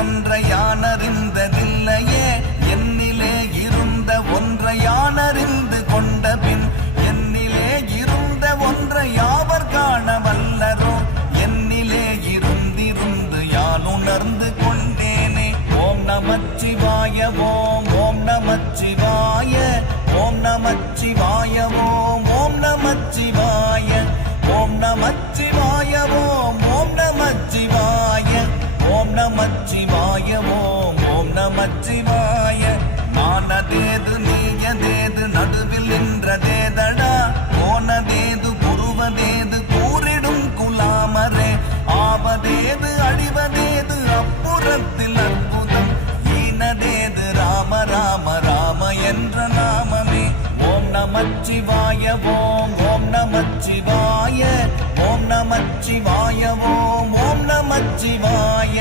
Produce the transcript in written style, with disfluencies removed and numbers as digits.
ஒன்றை யானறிந்ததில்லையே என்னிலே இருந்த ஒன்றை யானறிந்து கொண்ட பின் என்னிலே இருந்த ஒன்றை யாவர் காண வல்லரோ என்னிலே இருந்திருந்து யான் உணர்ந்து கொண்டேனே. ஓம் நமச்சிவாய ஓம் ஓம் நமச்சிவாய ஓம் நமச்சிவாய ஓம் ஓம் நமச்சிவாய ஓம் நமச்சிவாய ஓம் ஓம் நமச்சிவாய ஓம் நமச்சிவாய ஓம் ஓம் நமச்சிவாய. மானதேது நீயதேது நடுவில் நின்றதேதடா போனதேது புருவதேது கூறிடும் குலாமரே ஆவதேது அழிவதேது அப்புறத்தில் அற்புதம் ஈனதேது ராம ராம ராம என்ற நாமமே. ஓம் நமச்சிவாய ஓம் ஓம் நமச்சிவாய ஓம் நமச்சிவாய ஓம் ஓம் நமச்சிவாய.